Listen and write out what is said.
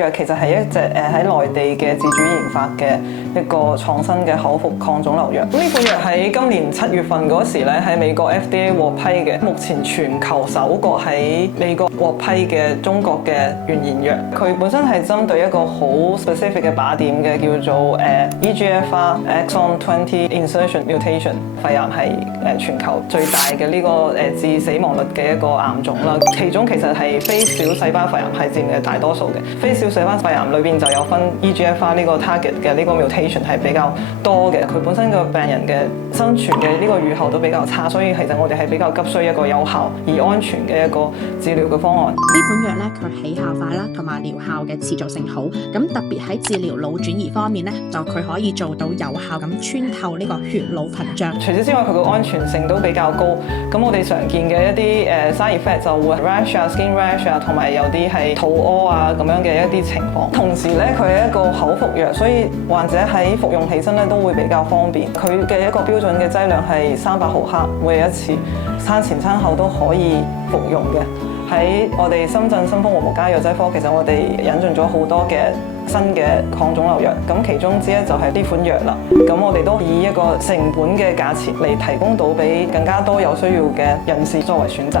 藥其實係一隻喺內地嘅自主研發嘅一個創新嘅口服抗腫瘤藥。咁呢款藥喺今年7月份嗰時咧喺美國 FDA 獲批嘅，目前全球首個喺美國獲批嘅中國嘅原研藥。佢本身係針對一個好 specific 嘅靶點嘅，叫做EGFR exon 20 insertion mutation。肺癌係全球最大嘅呢個致死亡率嘅一個癌種啦。其中其實係非小細胞肺癌係佔嘅大多數嘅。非小細胞肺癌裏邊就有分 EGFR 呢個 target 嘅呢個 mutation 係比較多嘅。佢本身個病人嘅生存嘅呢個預後都比較差，所以其實我哋係比較急需一個有效而安全嘅一個治療嘅方案。呢款藥咧，佢起效快啦，同埋療效嘅持續性好。咁特別喺治療腦轉移方面咧，就佢可以做到有效咁穿透呢個血腦屏障。除此之外，佢個安全性都比較高。咁我哋常見嘅一啲side effect 就會 rash 啊、skin rash 啊，同埋有啲係肚屙啊咁樣嘅一啲情況。同時咧，佢係一個口服藥，所以患者喺服用起身咧都會比較方便。佢嘅一個標準嘅劑量係300毫克每一次，餐前餐後都可以服用嘅。喺我哋深圳新豐和睦家藥劑科，其實我哋引進咗好多嘅新嘅抗腫瘤藥，咁其中之一就係呢款藥啦。咁我哋都以一個成本嘅價錢嚟提供到俾更加多有需要嘅人士作為選擇。